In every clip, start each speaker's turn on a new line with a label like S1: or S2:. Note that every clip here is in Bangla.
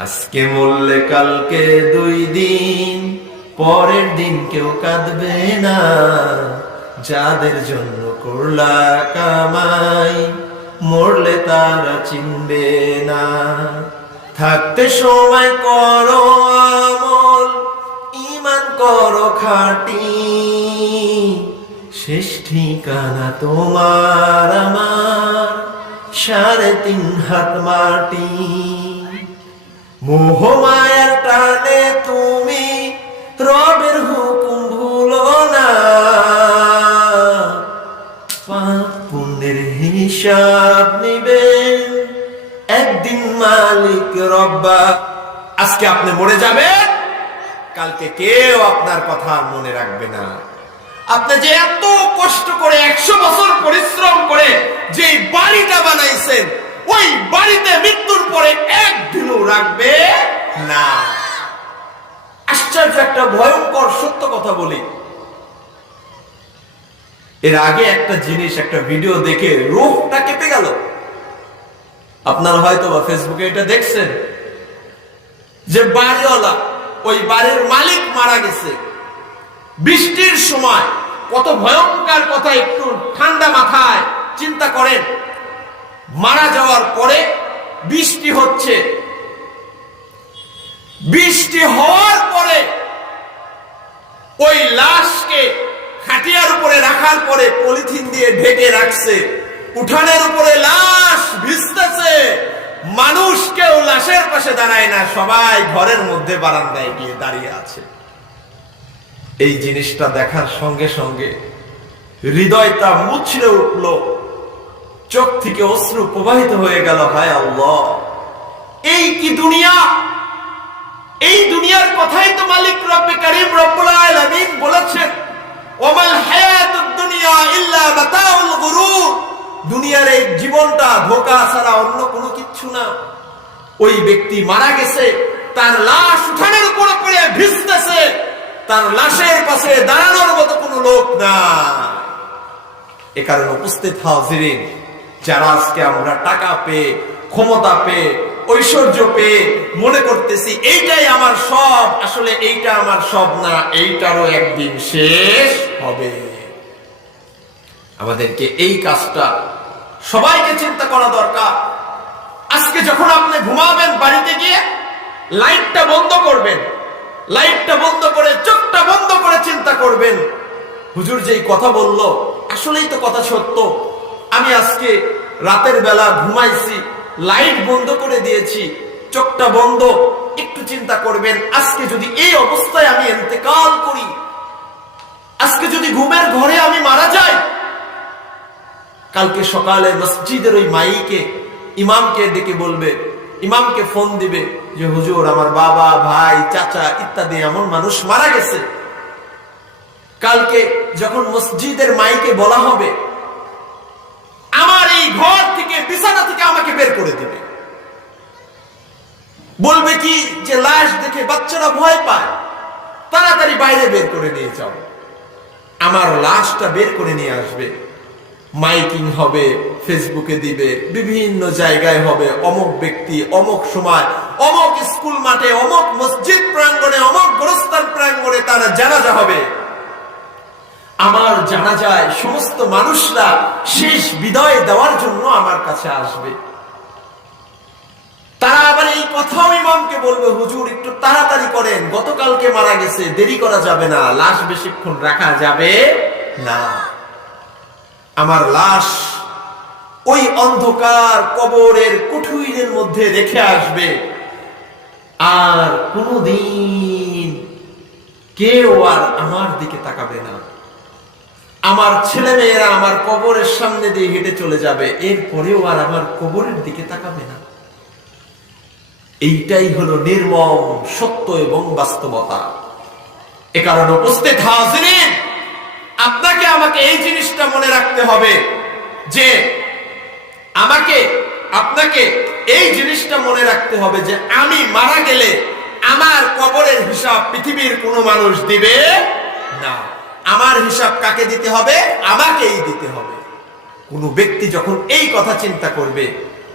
S1: আজকে মরলে কালকে দুই দিন, পরের দিন কেউ কাঁদবে না। যাদের জন্য করলা কামাই, মরলে তারা চিনবে না। থাকতে সময় করো আমল ইমান করো খাটি। শেষ ঠিকানা তোমার আমার, সাড়ে তিন হাত মাটি। মোহমায়ার টানে তুমি রবের হুকুম ভুলো না। পুণ্যের হিসাব নিবেন। একদিন মালিক রব্বা, আজকে আপনি মরে যাবেন। কালকে কেউ আপনার কথা মনে রাখবে না। আপনি যে এত কষ্ট করে, একশো বছর পরিশ্রম করে যে বাড়িটা বানাইছেন, ওই বাড়িতে মৃত্যুর পরে একদিনও রাখবে একটা ভয়ঙ্কর সত্য কথা বলি। এর আগে একটা জিনিস, একটা ভিডিও দেখে রোগটা কেঁপে গেল। আপনারা হয়তো বা ফেসবুকে এটা দেখছেন যে বাড়িওয়ালা, ওই বাড়ির মালিক মারা গেছে। বৃষ্টির সময় কত ভয়ঙ্কর কথা একটু ঠান্ডা মাথায় চিন্তা করেন। মারা যাওয়ার পরে বৃষ্টি হচ্ছে। বৃষ্টি হওয়ার পরে ওই লাশকে খাটিয়ার উপরে রাখার পরে পলিথিন দিয়ে ঢেকে রাখছে। উঠানের উপরে লাশ ভিজতেছে। মানুষ কেউ লাশের পাশে দাঁড়ায় না, সবাই ঘরের মধ্যে বারান্দায় গিয়ে দাঁড়িয়ে আছে। এই জিনিসটা দেখার সঙ্গে সঙ্গে হৃদয়টা মুছড়ে উঠল। চোখ থেকে অশ্রু প্রবাহিত হয়ে গেল, হায় আল্লাহ। এই কি দুনিয়া? এই দুনিয়ার কথাই তো মালিক রব্বে করিম রব্বুল আলামিন বলেছেন, ওমাল হায়াতুদ দুনিয়া ইল্লা মাতাউল গুরুর দুনিয়ার এই জীবনটা ধোকা ছাড়া অন্য কোনো কিচ্ছু না। ওই ব্যক্তি মারা গেছে, তার লাশ উঠানের উপরে পড়ে ভিজতেছে, তার লাশের পাশে দাঁড়ানোর মতো কোনো লোক না এ কারণে উপস্থিত হাজিরিন, যারা আজকে আমরা টাকা পেয়ে, ক্ষমতা পেয়ে ঐশ্বর্য পেয়ে মনে করতেছি, এইটাই আমার সব। আসলে এইটা আমার সব না, এইটারও একদিন শেষ হবে। আমাদেরকে এই কাজটা সবাইকে চিন্তা করা দরকার। আজকে যখন আপনি ঘুমাবেন বাড়িতে গিয়ে, লাইটটা বন্ধ করবেন, লাইটটা বন্ধ করে, চোখটা বন্ধ করে চিন্তা করবেন। হুজুর যেই কথা বলল, আসলেই তো কথা সত্য। আমি আজকে রাতের বেলা ঘুমাইছি লাইট বন্ধ করে দিয়েছি, চোখটা বন্ধ, একটু চিন্তা করবেন, আজকে যদি এই অবস্থায় আমি এতেকাল করি, আজকে যদি ঘুমের ঘরে আমি মারা যাই, কালকে সকালে মসজিদের ওই মাইকে, ইমামকে ডেকে বলবে, ইমামকে ফোন দিবে যে, হুজুর, আমার বাবা, ভাই, চাচা ইত্যাদি এমন মানুষ মারা গেছে। কালকে যখন মসজিদের মাইকে বলা হবে আমার এই ঘর থেকে, বিছানা থেকে আমাকে বের করে দিবে। বলবে কি যে লাশ দেখে বাচ্চারা ভয় পায়। তাড়াতাড়ি বাইরে বের করে নিয়ে যাও। আমার লাশটা বের করে নিয়ে আসবে। মাইকিং হবে, ফেসবুকে দিবে, বিভিন্ন জায়গায় হবে, অমুক ব্যক্তি, অমুক সময়, অমুক স্কুল মাঠে, অমুক মসজিদ প্রাঙ্গণে, অমুক গোরস্থান প্রাঙ্গণে তারা জানাজা হবে। আমার জানা যায়, সমস্ত মানুষরা শেষ বিদায় দেওয়ার জন্য আমার কাছে আসবে। তারা আবার এই কথাও ইমামকে বলবে, হুজুর, একটু তাড়াতাড়ি করেন, গতকালকে মারা গেছে, দেরি করা যাবে না, লাশ বেশিক্ষণ রাখা যাবে না। আমার লাশ ওই অন্ধকার কবরের কুঠুইনের মধ্যে রেখে আসবে। আর কোনদিন কেউ আর আমার দিকে তাকাবে না। আমার ছেলে মেয়েরা আমার কবরের সামনে দিয়ে হেঁটে চলে যাবে, এরপরেও আর আমার কবরের দিকে তাকাবে না। এইটাই হলো নির্মম সত্য এবং বাস্তবতা। এ কারণে উপস্থিত হাজিরিন, আপনাকে আমাকে এই জিনিসটা মনে রাখতে হবে যে আমাকে, আপনাকে এই জিনিসটা মনে রাখতে হবে যে আমি মারা গেলে আমার কবরের হিসাব পৃথিবীর কোনো মানুষ দিবে না। আমার হিসাব কাকে দিতে হবে? আমাকেই দিতে হবে। কোন ব্যক্তি যখন এই কথা চিন্তা করবে,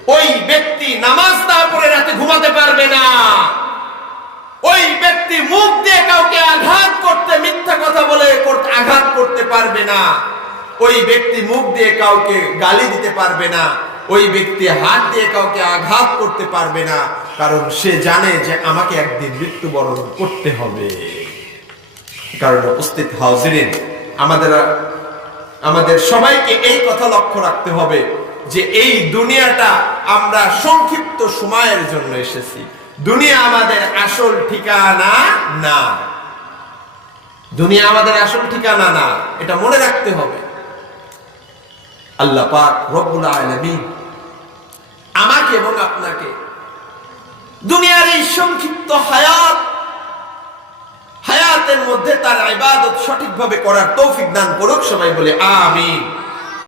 S1: ওই ব্যক্তি নামাজ না পড়ে রাতে ঘুমাতে পারবে না। ওই ব্যক্তি মুখ দিয়ে কাউকে আঘাত করতে, মিথ্যা কথা বলে আঘাত করতে পারবে না। ওই ব্যক্তি মুখ দিয়ে কাউকে গালি দিতে পারবে না। ওই ব্যক্তি হাত দিয়ে কাউকে আঘাত করতে পারবে না। কারণ সে জানে যে আমাকে একদিন মৃত্যুবরণ করতে হবে। কারণ উপস্থিত হাউজিরিন, আমাদের আমাদের সবাইকে এই কথা লক্ষ্য রাখতে হবে যে এই দুনিয়াটা আমরা সংক্ষিপ্ত সময়ের জন্য এসেছি। দুনিয়া আমাদের আসল ঠিকানা না। দুনিয়া আমাদের আসল ঠিকানা না, এটা মনে রাখতে হবে। আল্লাহ পাক রব্বুল আলামিন আমাকে এবং আপনাকে দুনিয়ার এই সংক্ষিপ্ত হায়াত হায়াতের মধ্যে তার ইবাদত সঠিকভাবে করার তৌফিক দান করুক সবাই বলে আমিন।